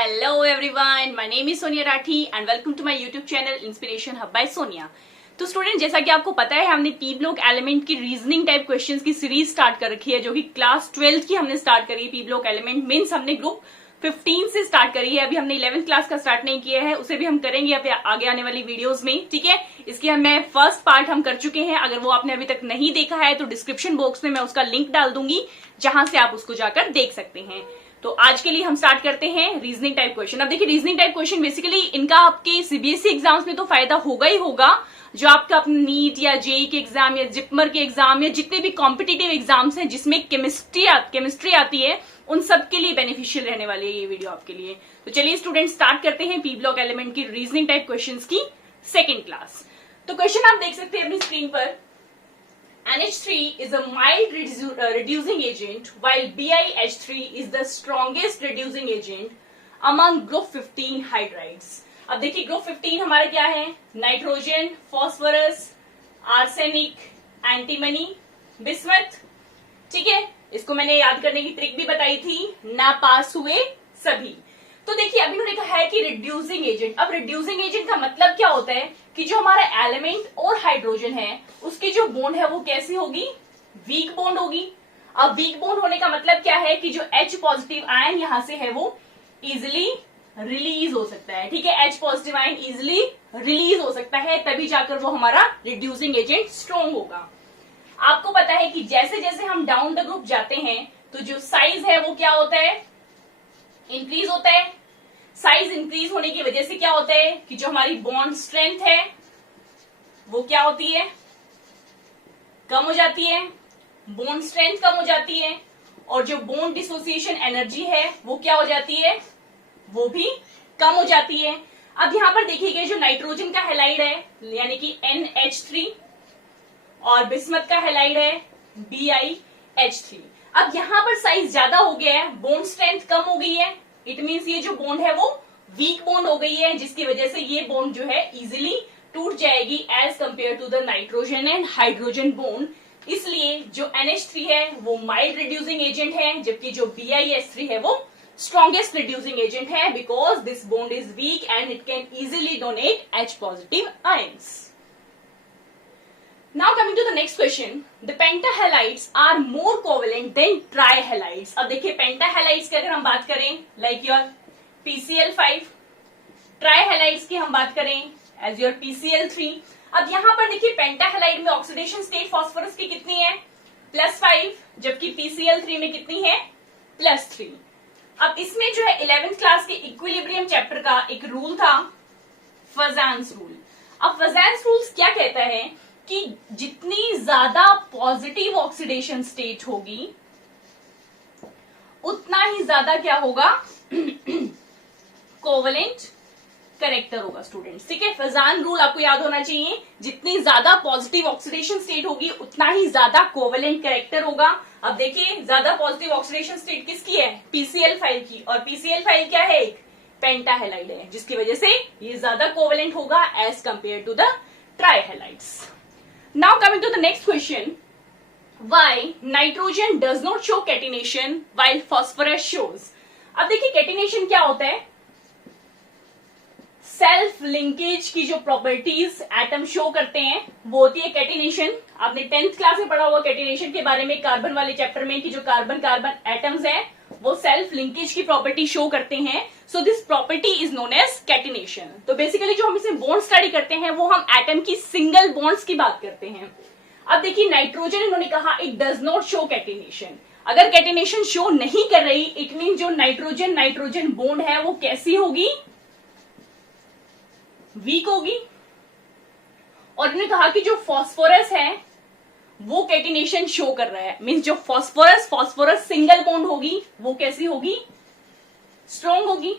Hello everyone, my name is Sonia Rathi and welcome to my YouTube channel Inspiration Hub by Sonia। तो student, जैसा कि आपको पता है हमने पी ब्लॉक एलिमेंट की रीजनिंग टाइप क्वेश्चंस की सीरीज स्टार्ट कर रखी है, जो कि क्लास 12 की हमने स्टार्ट करी है। पी ब्लॉक एलिमेंट मीन्स हमने ग्रुप 15 से स्टार्ट करी है। अभी हमने 11th क्लास का स्टार्ट नहीं किया है, उसे भी हम करेंगे अब आगे आने वाली वीडियोस में। ठीक है, इसकी हमें फर्स्ट पार्ट हम कर चुके हैं। अगर वो आपने अभी तक नहीं देखा है तो डिस्क्रिप्शन बॉक्स में मैं उसका लिंक डाल दूंगी, जहां से आप उसको जाकर देख सकते हैं। तो आज के लिए हम स्टार्ट करते हैं रीजनिंग टाइप क्वेश्चन। अब देखिए, रीजनिंग टाइप क्वेश्चन बेसिकली इनका आपके सीबीएसई एग्जाम्स में तो फायदा होगा ही होगा, जो आपका अपने नीट या जेई के एग्जाम या जिपमर के एग्जाम या जितने भी कॉम्पिटिटिव एग्जाम्स हैं जिसमें केमिस्ट्री आती है, उन सब के लिए बेनिफिशियल रहने वाली है ये वीडियो आपके लिए। तो चलिए स्टूडेंट, स्टार्ट करते हैं पी ब्लॉक एलिमेंट की रीजनिंग टाइप क्वेश्चंस की सेकेंड क्लास। तो क्वेश्चन आप देख सकते हैं अपनी स्क्रीन पर। NH3 is a mild reducing agent, while BiH3 is the strongest reducing agent among group 15 hydrides। अब देखिए, ग्रुप 15 हमारा क्या है? Nitrogen, phosphorus, arsenic, antimony, bismuth. ठीक है, इसको मैंने याद करने की ट्रिक भी बताई थी, ना पास हुए सभी। तो देखिए, अभी उन्होंने कहा है कि रिड्यूसिंग एजेंट। अब रिड्यूसिंग एजेंट का मतलब क्या होता है कि जो हमारा एलिमेंट और हाइड्रोजन है उसकी जो बॉन्ड है वो कैसी होगी? वीक बॉन्ड होगी। अब वीक बॉन्ड होने का मतलब क्या है कि जो H पॉजिटिव आयन यहां से है वो इजिली रिलीज हो सकता है। ठीक है, H positive ion easily release हो सकता है, तभी जाकर वो हमारा रिड्यूसिंग एजेंट स्ट्रॉन्ग होगा। आपको पता है कि जैसे जैसे हम डाउन द ग्रुप जाते हैं तो जो साइज है वो क्या होता है? इंक्रीज होता है। साइज इंक्रीज होने की वजह से क्या होता है कि जो हमारी बॉन्ड स्ट्रेंथ है वो क्या होती है? कम हो जाती है। बॉन्ड स्ट्रेंथ कम हो जाती है और जो बॉन्ड डिसोसिएशन एनर्जी है वो क्या हो जाती है? वो भी कम हो जाती है। अब यहां पर देखिएगा, जो नाइट्रोजन का हैलाइड है यानी कि NH3 और बिस्मथ का हैलाइड है BiH3। अब यहां पर साइज ज्यादा हो गया है, बॉन्ड स्ट्रेंथ कम हो गई है। इट मीन्स ये जो बॉन्ड है वो वीक बॉन्ड हो गई है, जिसकी वजह से ये बॉन्ड जो है इजिली टूट जाएगी as compared to the nitrogen and hydrogen bond. इसलिए जो NH3 है वो माइल्ड रिड्यूसिंग एजेंट है, जबकि जो BiH3 है वो स्ट्रॉन्गेस्ट रिड्यूसिंग एजेंट है, because this bond is weak and it can easily donate H positive ions. Now coming to the next question, the pentahalides are more covalent than trihalides। अब देखिए, pentahalides की अगर हम बात करें like your PCl5, trihalides की हम बात करें as your PCl3। अब यहां पर देखिए, पेंटाहेलाइड में ऑक्सीडेशन स्टेट फॉस्फोरस की कितनी है? +5, जबकि PCl3 में कितनी है? +3। अब इसमें जो है 11th क्लास के इक्विलिब्रियम चैप्टर का एक रूल था, फजान्स रूल। अब फजान्स रूल क्या कहता है कि जितनी ज्यादा पॉजिटिव ऑक्सीडेशन स्टेट होगी उतना ही ज्यादा क्या होगा? कोवलेंट करेक्टर होगा स्टूडेंट्स। ठीक है, फजान रूल आपको याद होना चाहिए, जितनी ज्यादा पॉजिटिव ऑक्सीडेशन स्टेट होगी उतना ही ज्यादा कोवलेंट करेक्टर होगा। अब देखिए, ज्यादा पॉजिटिव ऑक्सीडेशन स्टेट किसकी है? PCl5 की, और PCl5 क्या है? एक पेंटाहेलाइड है, जिसकी वजह से ये ज्यादा कोवलेंट होगा as compared to the trihalides. Now coming to the next question, why nitrogen does not show catenation while phosphorus shows। अब देखिए, catenation क्या होता है? सेल्फ लिंकेज की जो प्रॉपर्टीज एटम शो करते हैं वो होती है कैटिनेशन। आपने 10th क्लास में पढ़ा हुआ कैटिनेशन के बारे में, कार्बन वाले चैप्टर में, कि जो कार्बन कार्बन एटम्स हैं वो सेल्फ लिंकेज की प्रॉपर्टी शो करते हैं। So this property is known as catenation. तो बेसिकली जो हम इसे बॉन्ड स्टडी करते हैं वो हम एटम की सिंगल बॉन्ड्स की बात करते हैं। अब देखिए, नाइट्रोजन इन्होंने कहा it does not show catenation. अगर कैटिनेशन शो नहीं कर रही, इट मीन जो नाइट्रोजन नाइट्रोजन बॉन्ड है वो कैसी होगी? वीक होगी। और इन्होंने कहा कि जो फॉस्फोरस है वो कैटिनेशन शो कर रहा है, मींस जो फॉस्फोरस सिंगल बॉन्ड होगी वो कैसी होगी? स्ट्रॉन्ग होगी।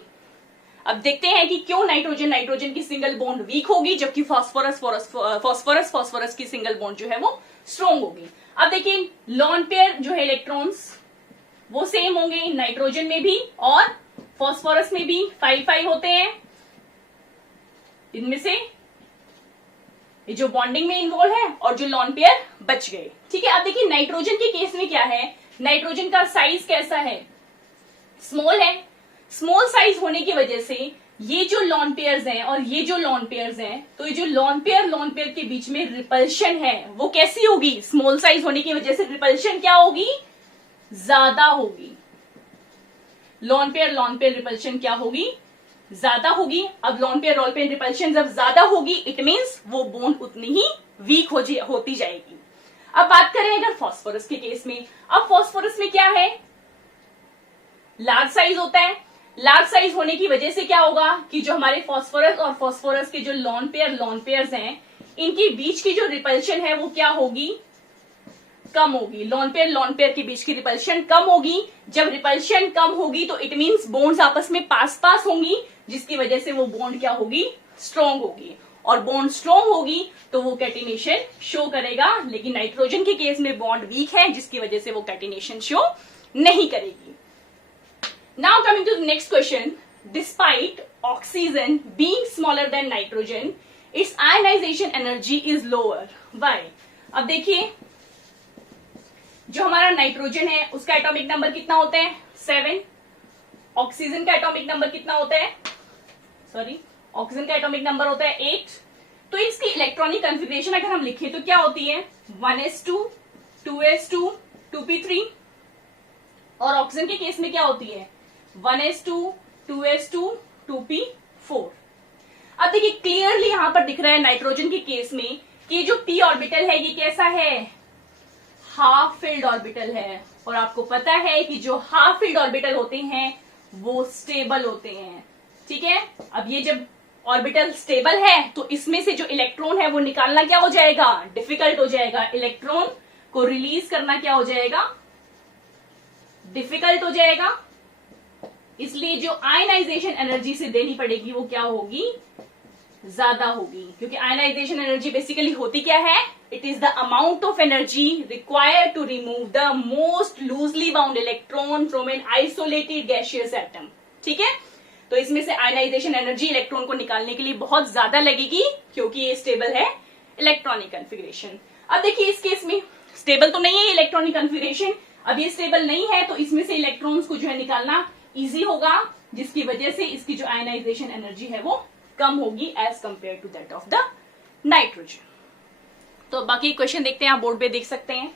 अब देखते हैं कि क्यों नाइट्रोजन की सिंगल बॉन्ड वीक होगी, जबकि फॉस्फोरस की सिंगल बॉन्ड जो है वो स्ट्रॉन्ग होगी। अब देखिए, लॉन पेयर जो है इलेक्ट्रॉन्स वो सेम होंगे नाइट्रोजन में भी और फॉस्फोरस में भी, 5-5 होते हैं। इनमें से जो बॉन्डिंग में इन्वॉल्व है और जो लॉन पेयर बच गए। ठीक है, अब देखिए, नाइट्रोजन के केस में क्या है? नाइट्रोजन का साइज कैसा है? स्मॉल है। स्मॉल साइज होने की वजह से ये जो लॉन पेयर्स हैं और ये जो लॉन पेयर्स हैं, तो ये जो लॉन पेयर के बीच में रिपल्शन है वो कैसी होगी? स्मॉल साइज होने की वजह से रिपल्शन क्या होगी? ज्यादा होगी। लॉन पेयर रिपल्शन क्या होगी? ज्यादा होगी। अब लॉन पेयर रिपल्शन जब ज्यादा होगी, इट मीन्स वो बॉन्ड उतनी ही वीक होती जाएगी। अब बात करें अगर फास्फोरस के केस में, अब फास्फोरस में क्या है? लार्ज साइज होता है। लार्ज साइज होने की वजह से क्या होगा कि जो हमारे फास्फोरस और फास्फोरस के जो लॉन पेयर्स हैं, इनके बीच की जो रिपल्शन है वो क्या होगी? कम होगी। लॉन पेयर के बीच की रिपल्शन कम होगी। जब रिपल्शन कम होगी तो इट मीन्स बॉन्ड्स आपस में पास होंगी, जिसकी वजह से वो बॉन्ड क्या होगी? स्ट्रॉन्ग होगी। और बॉन्ड स्ट्रॉन्ग होगी तो वो कैटिनेशन शो करेगा, लेकिन नाइट्रोजन के केस में बॉन्ड वीक है, जिसकी वजह से वो कैटिनेशन शो नहीं करेगी। Now coming to the next question, despite oxygen being smaller than nitrogen, its ionization energy is lower, why? अब देखिए, जो हमारा नाइट्रोजन है उसका एटॉमिक नंबर कितना होता है? 7। ऑक्सीजन का एटॉमिक नंबर कितना होता है? ऑक्सीजन का एटॉमिक नंबर होता है 8। तो इसकी इलेक्ट्रॉनिक कॉन्फ़िगरेशन अगर हम लिखें तो क्या होती है? 1s2, 2s2, 2p3। और ऑक्सीजन के केस में क्या होती है? 1s2, 2s2, 2p4। अब देखिए क्लियरली यहां पर दिख रहा है नाइट्रोजन के केस में कि जो p ऑर्बिटल है ये कैसा है? हाफ फिल्ड ऑर्बिटल है। और आपको पता है कि जो हाफ फिल्ड ऑर्बिटल होते हैं वो स्टेबल होते हैं, ठीक है। अब ये जब ऑर्बिटल स्टेबल है तो इसमें से जो इलेक्ट्रॉन है वो निकालना क्या हो जाएगा? डिफिकल्ट हो जाएगा। इलेक्ट्रॉन को रिलीज करना क्या हो जाएगा? डिफिकल्ट हो जाएगा। इसलिए जो आयनाइजेशन एनर्जी से देनी पड़ेगी वो क्या होगी? ज्यादा होगी। क्योंकि आयनाइजेशन एनर्जी बेसिकली होती क्या है? It is the amount of energy required to remove the most loosely bound electron from an isolated gaseous atom, ठीक है। तो इसमें से आयनाइजेशन एनर्जी इलेक्ट्रॉन को निकालने के लिए बहुत ज्यादा लगेगी, क्योंकि ये स्टेबल है इलेक्ट्रॉनिक कॉन्फ़िगरेशन। अब देखिए इस केस में स्टेबल तो नहीं है इलेक्ट्रॉनिक कॉन्फ़िगरेशन, अब ये स्टेबल नहीं है तो इसमें से इलेक्ट्रॉन्स को जो है निकालना इजी होगा, जिसकी वजह से इसकी जो आयनाइजेशन एनर्जी है वो कम होगी as compared to that of the nitrogen. तो बाकी क्वेश्चन देखते हैं, आप बोर्ड पे देख सकते हैं।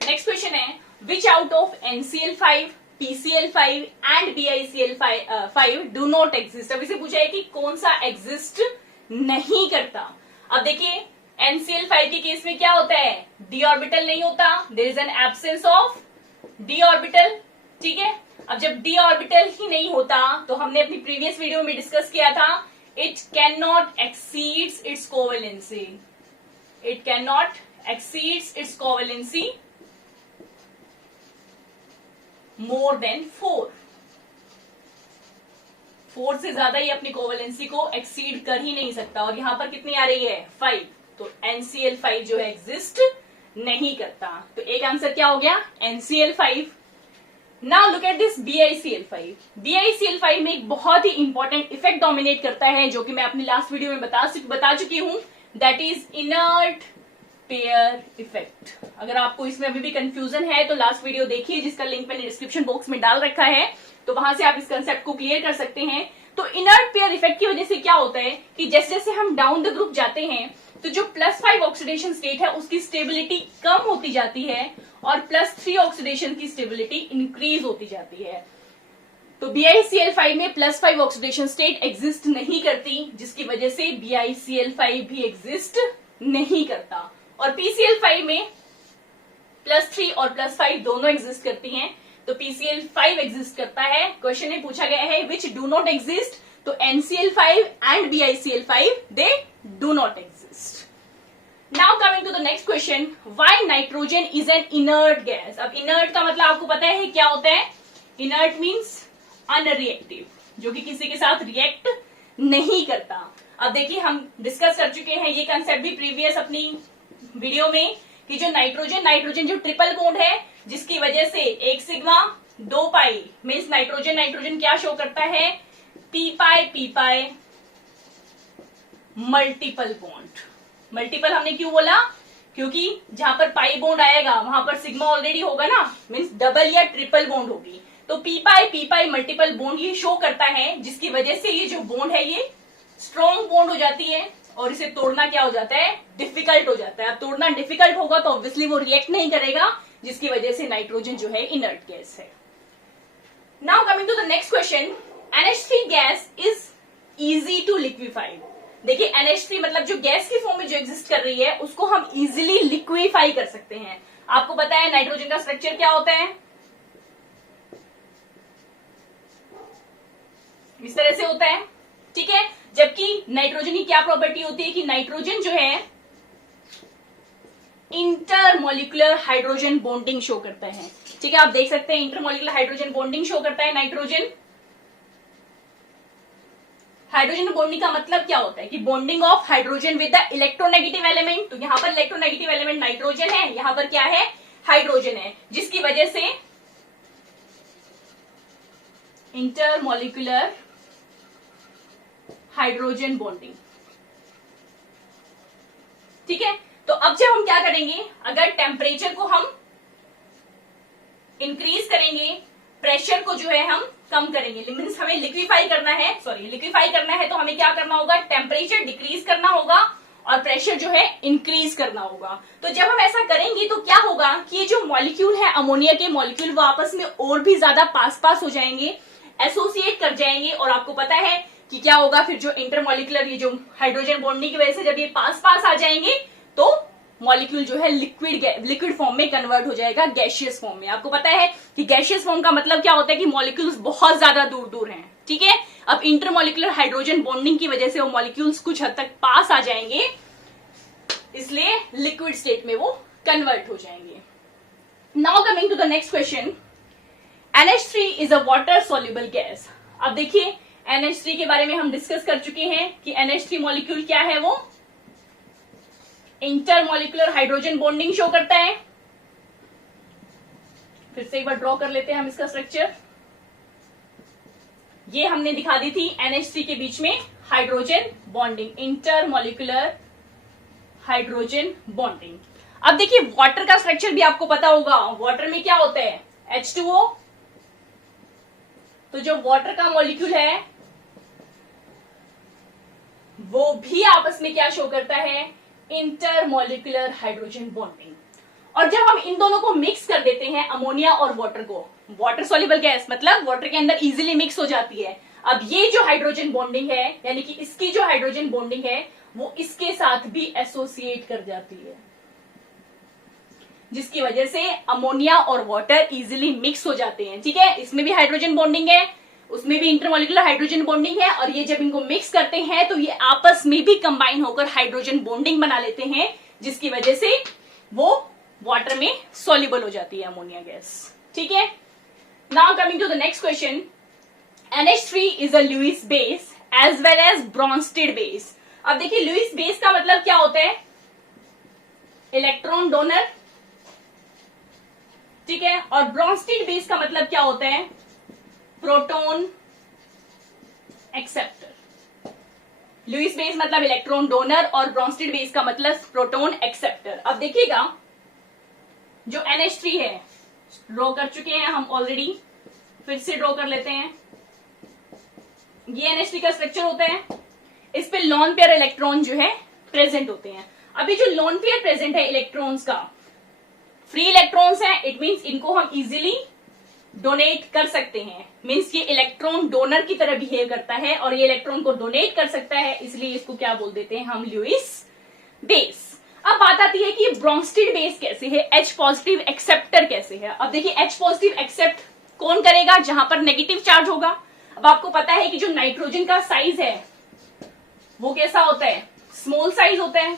नेक्स्ट क्वेश्चन है, विच out of NCl5, PCl5 and BiCl5 do not exist. अब इसे पूछा है कि कौन सा एग्जिस्ट नहीं करता। अब देखिए NCl5 के केस में क्या होता है? d ऑर्बिटल नहीं होता, there is an absence of d orbital, ठीक है। अब जब d ऑर्बिटल ही नहीं होता तो हमने अपनी प्रीवियस वीडियो में डिस्कस किया था, it cannot exceeds its covalency. It cannot exceeds its covalency more than 4. 4 से ज्यादा ही अपनी कोवेलेंसी को एक्सीड कर ही नहीं सकता। और यहां पर कितनी आ रही है? 5। तो NCl5 जो है एग्जिस्ट नहीं करता। तो एक आंसर क्या हो गया? NCl5। Now look at this BiCl5। BiCl5 में एक बहुत ही इंपॉर्टेंट इफेक्ट डोमिनेट करता है, जो कि मैं अपनी लास्ट वीडियो में बता चुकी हूं, that is inert pair effect. अगर आपको इसमें अभी भी कंफ्यूजन है तो लास्ट वीडियो देखिए, जिसका लिंक मैंने डिस्क्रिप्शन बॉक्स में डाल रखा है, तो वहां से आप इस कंसेप्ट को क्लियर कर सकते हैं। तो इनर्ट पेयर इफेक्ट की वजह से क्या होता है कि जैसे जैसे हम डाउन द ग्रुप जाते हैं तो जो +5 ऑक्सीडेशन स्टेट है उसकी स्टेबिलिटी कम होती जाती है और +3 ऑक्सीडेशन की स्टेबिलिटी इंक्रीज होती जाती है। तो BiCl5 में +5 ऑक्सीडेशन स्टेट एग्जिस्ट नहीं करती, जिसकी वजह से BiCl5 भी एग्जिस्ट नहीं करता। और PCl5 में +3 और +5 दोनों एग्जिस्ट करती हैं, तो PCl5 एग्जिस्ट करता है। क्वेश्चन में पूछा गया है विच डू नॉट एग्जिस्ट, तो NCl5 and BiCl5 they do not exist. Now coming to the next question, why nitrogen is an inert gas. अब इनर्ट का मतलब आपको पता है क्या होता है? इनर्ट मीन्स अनरिएक्टिव, जो कि किसी के साथ रिएक्ट नहीं करता। अब देखिए हम डिस्कस कर चुके हैं ये कंसेप्ट भी प्रीवियस अपनी वीडियो में, कि जो नाइट्रोजन जो ट्रिपल बॉन्ड है, जिसकी वजह से 1 सिग्मा 2 पाई मीन्स नाइट्रोजन क्या शो करता है? p पाई मल्टीपल बॉन्ड। मल्टीपल हमने क्यों बोला? क्योंकि जहां पर पाई बॉन्ड आएगा वहां पर सिग्मा ऑलरेडी होगा ना, मीन्स डबल या ट्रिपल बॉन्ड होगी। तो पी पाई मल्टीपल बॉन्ड ये शो करता है, जिसकी वजह से ये जो बॉन्ड है ये स्ट्रॉन्ग बॉन्ड हो जाती है और इसे तोड़ना क्या हो जाता है, डिफिकल्ट हो जाता है। अब तोड़ना डिफिकल्ट होगा तो ऑब्वियसली वो रिएक्ट नहीं करेगा, जिसकी वजह से नाइट्रोजन जो है इनर्ट गैस है। Now coming to the next question, NH3 gas is easy to liquefy. देखिए NH3 मतलब जो गैस की फॉर्म में जो एग्जिस्ट कर रही है उसको हम इजिली लिक्विफाई कर सकते हैं। आपको पता है नाइट्रोजन का स्ट्रक्चर क्या होता है, इस तरह से होता है, ठीक है। जबकि नाइट्रोजन की क्या प्रॉपर्टी होती है कि नाइट्रोजन जो है इंटरमोलिकुलर हाइड्रोजन बॉन्डिंग शो करता है, ठीक है। आप देख सकते हैं इंटरमोलिकुलर हाइड्रोजन बॉन्डिंग शो करता है नाइट्रोजन। हाइड्रोजन बॉन्डिंग का मतलब क्या होता है कि bonding of hydrogen with the electronegative element. तो यहां पर इलेक्ट्रोनेगेटिव एलिमेंट नाइट्रोजन है, यहां पर क्या है, हाइड्रोजन है, जिसकी वजह से इंटरमोलिकुलर हाइड्रोजन बॉन्डिंग, ठीक है। तो अब जब हम क्या करेंगे, अगर टेम्परेचर को हम इंक्रीज करेंगे, प्रेशर को जो है हम कम करेंगे, मीन्स हमें लिक्विफाई करना है, लिक्विफाई करना है तो हमें क्या करना होगा, टेम्परेचर डिक्रीज करना होगा और प्रेशर जो है इंक्रीज करना होगा। तो जब हम ऐसा करेंगे तो क्या होगा कि ये जो मॉलिक्यूल है अमोनिया के मॉलिक्यूल वो आपस में और भी ज्यादा पास हो जाएंगे, एसोसिएट कर जाएंगे, और आपको पता है कि क्या होगा फिर जो इंटरमोलिकुलर ये जो हाइड्रोजन बॉन्डिंग की वजह से जब ये पास आ जाएंगे तो मॉलिक्यूल जो है लिक्विड फॉर्म में कन्वर्ट हो जाएगा गैशियस फॉर्म में। आपको पता है कि गैशियस फॉर्म का मतलब क्या होता है कि मॉलिक्यूल्स बहुत ज्यादा दूर हैं, ठीक है। अब इंटरमोलिकुलर हाइड्रोजन बॉन्डिंग की वजह से वो मॉलिक्यूल्स कुछ हद तक पास आ जाएंगे, इसलिए लिक्विड स्टेट में वो कन्वर्ट हो जाएंगे। Now coming to the next question, NH3 is a water soluble gas. अब देखिए NH3 के बारे में हम डिस्कस कर चुके हैं कि NH3 मॉलिक्यूल क्या है, वो इंटरमोलिकुलर हाइड्रोजन बॉन्डिंग शो करता है। फिर से एक बार ड्रॉ कर लेते हैं हम इसका स्ट्रक्चर। ये हमने दिखा दी थी NH3 के बीच में hydrogen bonding, intermolecular hydrogen bonding. अब देखिए वाटर का स्ट्रक्चर भी आपको पता होगा, वाटर में क्या होता है, H2O। तो जो वाटर का मॉलिक्यूल है वो भी आपस में क्या शो करता है, इंटरमोलिकुलर हाइड्रोजन बॉन्डिंग। और जब हम इन दोनों को मिक्स कर देते हैं, अमोनिया और वाटर को, वाटर सॉल्युबल गैस मतलब वाटर के अंदर इजीली मिक्स हो जाती है। अब ये जो हाइड्रोजन बॉन्डिंग है, यानी कि इसकी जो हाइड्रोजन बॉन्डिंग है वो इसके साथ भी एसोसिएट कर जाती है, जिसकी वजह से अमोनिया और वाटर इजीली मिक्स हो जाते हैं, ठीक है। इसमें भी हाइड्रोजन बॉन्डिंग है, उसमें भी इंटरमोलिकुलर हाइड्रोजन बॉन्डिंग है, और ये जब इनको मिक्स करते हैं तो ये आपस में भी कंबाइन होकर हाइड्रोजन बॉन्डिंग बना लेते हैं, जिसकी वजह से वो वाटर में सॉल्युबल हो जाती है अमोनिया गैस, ठीक है। Now coming to the next question, NH3 is a Lewis base as well as Bronsted base. अब देखिए लुईस बेस का मतलब क्या होता है, इलेक्ट्रॉन डोनर, ठीक है। और ब्रॉन्स्टेड बेस का मतलब क्या होता है, प्रोटॉन एक्सेप्टर। लुईस बेस मतलब इलेक्ट्रॉन डोनर और ब्रॉन्स्टेड बेस का मतलब प्रोटॉन एक्सेप्टर। अब देखिएगा जो NH3 है ड्रॉ कर चुके हैं हम ऑलरेडी, फिर से ड्रॉ कर लेते हैं। ये NH3 का स्ट्रक्चर होता है, इस पे लॉन पेयर इलेक्ट्रॉन जो है प्रेजेंट होते हैं। अभी जो लॉन पेयर प्रेजेंट है इलेक्ट्रॉन्स का, फ्री इलेक्ट्रॉन्स हैं, इट मींस इनको हम इजीली डोनेट कर सकते हैं, मींस ये इलेक्ट्रॉन डोनर की तरह बिहेव करता है और ये इलेक्ट्रॉन को डोनेट कर सकता है, इसलिए इसको क्या बोल देते हैं हम, लुईस बेस। अब बात आती है कि ब्रॉन्स्टेड बेस कैसे है, H पॉजिटिव एक्सेप्टर कैसे है। अब देखिए H पॉजिटिव एक्सेप्ट कौन करेगा, जहां पर नेगेटिव चार्ज होगा। अब आपको पता है कि जो नाइट्रोजन का साइज है वो कैसा होता है, स्मॉल साइज होता है।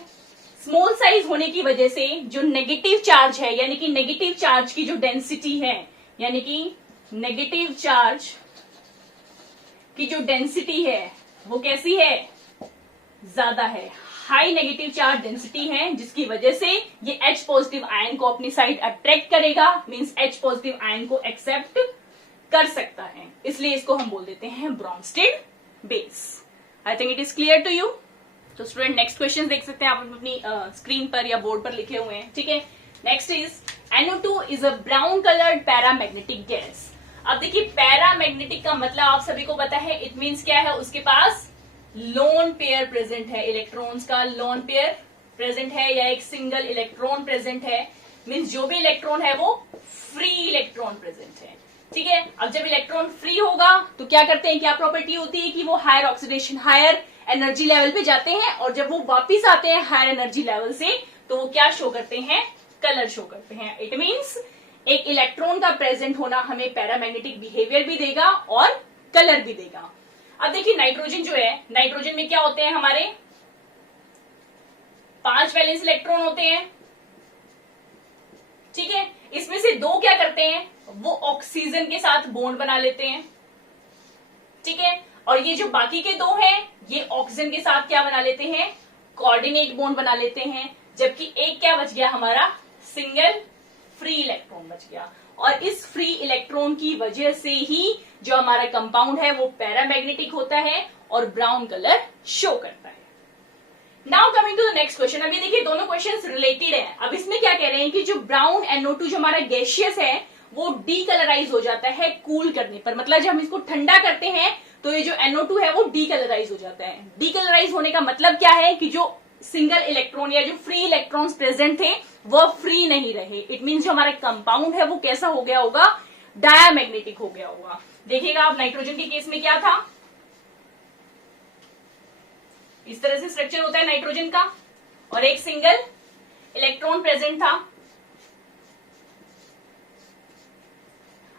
स्मॉल साइज होने की वजह से जो नेगेटिव चार्ज है, यानी कि नेगेटिव चार्ज की जो डेंसिटी है, यानी कि नेगेटिव चार्ज की जो डेंसिटी है वो कैसी है, ज्यादा है, हाई नेगेटिव चार्ज डेंसिटी है, जिसकी वजह से ये H पॉजिटिव आयन को अपनी साइड अट्रैक्ट करेगा, मींस H पॉजिटिव आयन को एक्सेप्ट कर सकता है, इसलिए इसको हम बोल देते हैं Bronsted base. I think it is clear to you. तो स्टूडेंट नेक्स्ट क्वेश्चन देख सकते हैं आप अपनी स्क्रीन पर या बोर्ड पर लिखे हुए हैं, ठीक है। Next is NO2 is a brown coloured paramagnetic gas. अब देखिए पैरामैग्नेटिक का मतलब आप सभी को पता है, इट मीन्स क्या है, उसके पास लोन पेयर प्रेजेंट है, इलेक्ट्रॉन्स का लोन पेयर प्रेजेंट है या एक सिंगल इलेक्ट्रॉन प्रेजेंट है। मीन्स जो भी इलेक्ट्रॉन है वो फ्री इलेक्ट्रॉन प्रेजेंट है। ठीक है, अब जब इलेक्ट्रॉन फ्री होगा तो क्या करते हैं, क्या प्रॉपर्टी होती है कि वो higher oxidation, higher energy level पे जाते हैं, और जब वो वापिस आते हैं हायर एनर्जी लेवल से तो वो क्या शो करते हैं, कलर शो करते हैं। इट मीन्स एक इलेक्ट्रॉन का प्रेजेंट होना हमें पैरामैग्नेटिक बिहेवियर भी देगा और कलर भी देगा। अब देखिए नाइट्रोजन जो है, नाइट्रोजन में क्या होते हैं, हमारे 5 वैलेंस इलेक्ट्रॉन होते हैं। ठीक है, इसमें से 2 क्या करते हैं, वो ऑक्सीजन के साथ बॉन्ड बना लेते हैं। ठीक है, और ये जो बाकी के 2 हैं ये ऑक्सीजन के साथ क्या बना लेते हैं, कोऑर्डिनेट बॉन्ड बना लेते हैं। जबकि एक क्या बच गया, हमारा सिंगल फ्री इलेक्ट्रॉन बच गया। और इस फ्री इलेक्ट्रॉन की वजह से ही जो हमारा कंपाउंड है वो पैरामैग्नेटिक होता है और ब्राउन कलर शो करता है। Now coming to the next question. अब ये देखिए दोनों क्वेश्चंस रिलेटेड है। अब इसमें क्या कह रहे हैं कि जो ब्राउन NO2 जो हमारा गैसियस है वो डीकलराइज हो जाता है कूल करने पर। मतलब जब हम इसको ठंडा करते हैं तो ये जो NO2 है वो डीकलराइज हो जाता है। डीकलराइज होने का मतलब क्या है कि जो सिंगल इलेक्ट्रॉन या जो फ्री इलेक्ट्रॉन्स प्रेजेंट थे वो फ्री नहीं रहे। इट मीन्स जो हमारा कंपाउंड है वो कैसा हो गया होगा, डायामैग्नेटिक हो गया होगा। देखिएगा आप नाइट्रोजन के केस में क्या था, इस तरह से स्ट्रक्चर होता है नाइट्रोजन का और एक सिंगल इलेक्ट्रॉन प्रेजेंट था।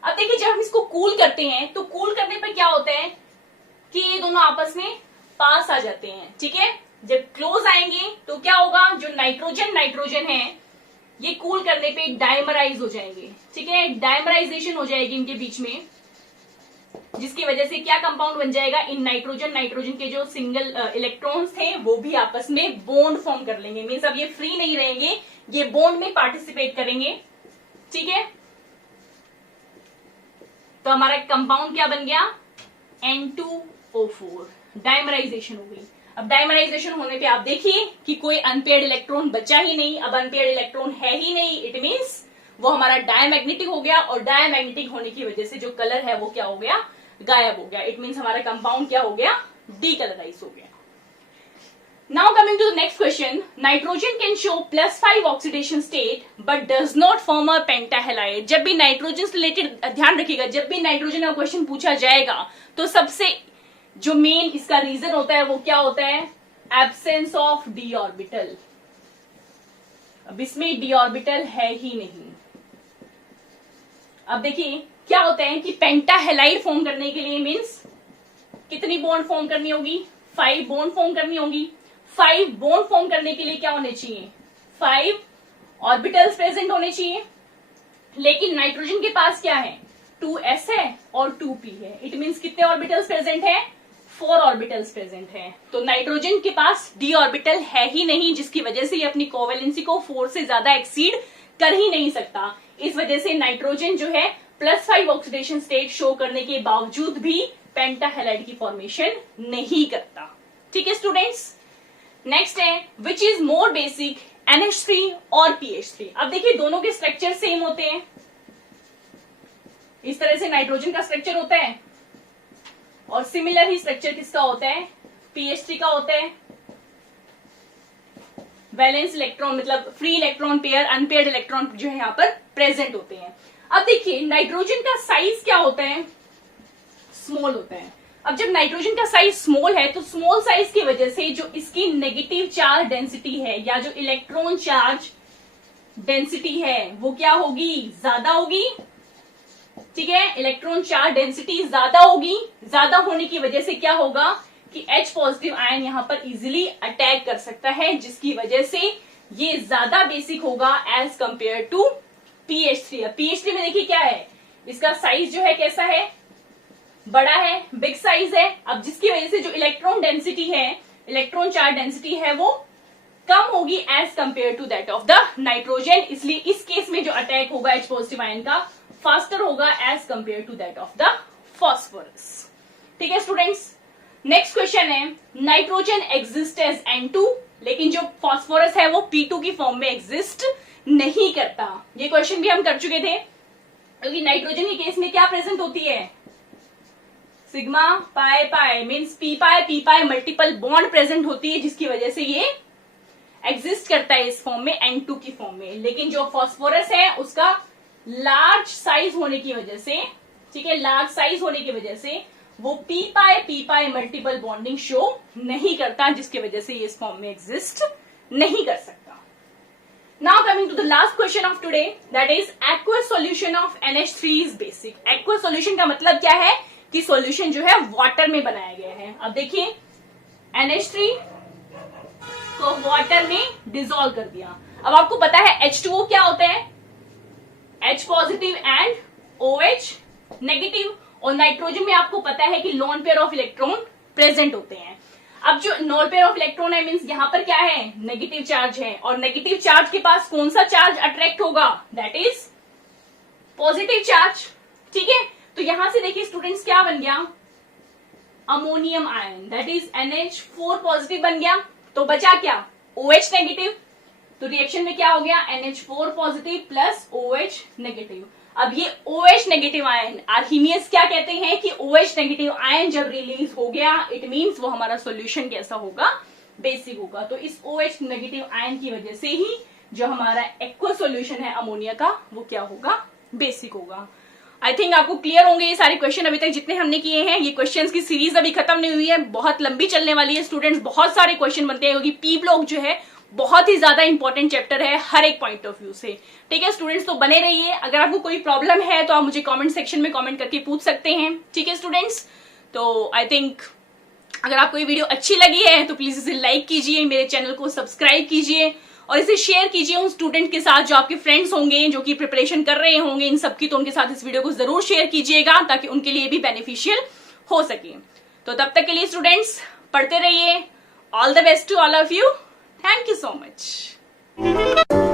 अब देखिए जब हम इसको कूल करते हैं तो कूल करने पर क्या होता है कि ये दोनों आपस में पास आ जाते हैं। ठीक है, जब क्लोज आएंगे तो क्या होगा, जो नाइट्रोजन है ये कूल करने पे डाइमराइज हो जाएंगे। ठीक है, डाइमराइजेशन हो जाएगी इनके बीच में, जिसकी वजह से क्या कंपाउंड बन जाएगा, इन नाइट्रोजन के जो सिंगल इलेक्ट्रॉन्स थे वो भी आपस में बॉन्ड फॉर्म कर लेंगे। मीन्स अब ये फ्री नहीं रहेंगे, ये बॉन्ड में पार्टिसिपेट करेंगे। ठीक है, तो हमारा कंपाउंड क्या बन गया, N2O4, डाइमराइजेशन हो गई। अब डाइमराइजेशन होने पे आप देखिए कि कोई अनपेयर्ड इलेक्ट्रॉन बचा ही नहीं। अब अनपेयर्ड इलेक्ट्रॉन है ही नहीं, इट मीन्स वो हमारा डायमैग्नेटिक हो गया, और डायमैग्नेटिक होने की वजह से जो कलर है वो क्या हो गया, गायब हो गया। इट मीन्स हमारा कंपाउंड क्या हो गया, डीकलराइज हो गया। Now coming to the next question, nitrogen can show +5 oxidation state but does not form a pentahalide. जब भी नाइट्रोजन से रिलेटेड ध्यान रखिएगा, जब भी नाइट्रोजन का क्वेश्चन पूछा जाएगा तो सबसे जो मेन इसका रीजन होता है वो क्या होता है, एब्सेंस ऑफ डी ऑर्बिटल। अब इसमें डी ऑर्बिटल है ही नहीं। अब देखिए क्या होता है कि पेंटाहेलाइड फॉर्म करने के लिए मीन्स कितनी बॉन्ड फॉर्म करनी होगी, 5 बॉन्ड फॉर्म करनी होगी। 5 बॉन्ड फॉर्म करने के लिए क्या होने चाहिए, 5 ऑर्बिटल्स प्रेजेंट होने चाहिए। लेकिन नाइट्रोजन के पास क्या है, 2s है और 2p है। इट मीन्स कितने ऑर्बिटल्स प्रेजेंट है, 4 ऑर्बिटल्स प्रेजेंट है। तो नाइट्रोजन के पास डी ऑर्बिटल है ही नहीं, जिसकी वजह से ये अपनी कोवेलेंसी को 4 से ज्यादा एक्सीड कर ही नहीं सकता। इस वजह से नाइट्रोजन जो है +5 ऑक्सीडेशन स्टेट शो करने के बावजूद भी पेंटाहेलाइड की फॉर्मेशन नहीं करता। ठीक है स्टूडेंट्स, नेक्स्ट है which is more basic, NH3 और PH3। अब देखिए दोनों के स्ट्रक्चर सेम होते हैं। इस तरह से नाइट्रोजन का स्ट्रक्चर होता है और सिमिलर ही स्ट्रक्चर किसका होता है, PH3 का होता है। वैलेंस इलेक्ट्रॉन मतलब free electron pair, unpaired electron जो है यहाँ पर प्रेजेंट होते हैं। अब देखिए नाइट्रोजन का साइज क्या होता है, स्मॉल होता है। अब जब नाइट्रोजन का साइज स्मॉल है तो स्मॉल साइज की वजह से जो इसकी नेगेटिव चार्ज डेंसिटी है या जो इलेक्ट्रॉन चार्ज डेंसिटी है वो क्या होगी, ज्यादा होगी। ठीक है, इलेक्ट्रॉन चार्ज डेंसिटी ज्यादा होगी। ज्यादा होने की वजह से क्या होगा कि H पॉजिटिव आयन यहाँ पर इजिली अटैक कर सकता है, जिसकी वजह से ये ज्यादा बेसिक होगा as compared to PH3। PH3 में देखिए क्या है, इसका साइज जो है कैसा है, बड़ा है, बिग साइज है। अब जिसकी वजह से जो इलेक्ट्रॉन डेंसिटी है, इलेक्ट्रॉन चार्ज डेंसिटी है वो कम होगी as compared to that of the nitrogen. इसलिए इस केस में जो अटैक होगा H पॉजिटिव आयन का फास्टर होगा as compared to that of the phosphorus. ठीक है स्टूडेंट्स, नेक्स्ट क्वेश्चन है नाइट्रोजन एग्जिस्ट एज N2 लेकिन जो फॉस्फोरस है वो P2 की फॉर्म में एग्जिस्ट नहीं करता। ये क्वेश्चन भी हम कर चुके थे। क्योंकि नाइट्रोजन के केस में क्या प्रेजेंट होती है, sigma pi pi means p pi multiple bond present होती है, जिसकी वजह से ये एग्जिस्ट करता है इस फॉर्म में, N2 की फॉर्म में। लेकिन जो फास्फोरस है उसका लार्ज साइज होने की वजह से, ठीक है, लार्ज साइज होने की वजह से वो P pi multiple bonding show नहीं करता, जिसकी वजह से ये इस फॉर्म में एग्जिस्ट नहीं कर सकता। Now coming to the last question of today, that is aqueous solution of NH3 is basic. Aqueous solution का मतलब क्या है कि सॉल्यूशन जो है वाटर में बनाया गया है। अब देखिए NH3 को वाटर में डिसॉल्व कर दिया। अब आपको पता है H2O क्या होता है, H positive and OH negative, और नाइट्रोजन में आपको पता है कि lone pair of electron present होते हैं। अब जो लोन पेयर ऑफ इलेक्ट्रॉन है मीन्स यहाँ पर क्या है, नेगेटिव चार्ज है, और नेगेटिव चार्ज के पास कौन सा चार्ज अट्रैक्ट होगा, दैट इज पॉजिटिव चार्ज। ठीक है, तो यहां से देखिए स्टूडेंट्स क्या बन गया, ammonium ion, that is NH4 positive बन गया। तो बचा क्या, OH नेगेटिव। तो रिएक्शन में क्या हो गया, NH4 positive plus OH negative. अब ये OH नेगेटिव आयन, आर्हीमियस क्या कहते हैं कि OH नेगेटिव आयन जब रिलीज हो गया इट मींस वो हमारा सॉल्यूशन कैसा होगा, बेसिक होगा। तो इस OH नेगेटिव आयन की वजह से ही जो हमारा एक्वा सॉल्यूशन है अमोनिया का वो क्या होगा, बेसिक होगा। आई थिंक आपको क्लियर होंगे ये सारे क्वेश्चन अभी तक जितने हमने किए हैं। ये क्वेश्चंस की सीरीज अभी खत्म नहीं हुई है, बहुत लंबी चलने वाली है स्टूडेंट्स, बहुत सारे क्वेश्चन बनते हैं, क्योंकि पी ब्लॉक जो है बहुत ही ज्यादा इंपॉर्टेंट चैप्टर है हर एक पॉइंट ऑफ व्यू से। ठीक है स्टूडेंट्स, तो बने रहिए। अगर आपको कोई प्रॉब्लम है तो आप मुझे कमेंट सेक्शन में कमेंट करके पूछ सकते हैं। ठीक है स्टूडेंट्स, तो आई थिंक अगर आपको ये वीडियो अच्छी लगी है तो प्लीज इसे लाइक कीजिए, मेरे चैनल को सब्सक्राइब कीजिए और इसे शेयर कीजिए उन स्टूडेंट के साथ जो आपके फ्रेंड्स होंगे, जो कि प्रिपरेशन कर रहे होंगे इन सबकी, तो उनके साथ इस वीडियो को जरूर शेयर कीजिएगा ताकि उनके लिए भी बेनिफिशियल हो सके। तो तब तक के लिए स्टूडेंट्स पढ़ते रहिए। All the best to all of you. Thank you so much.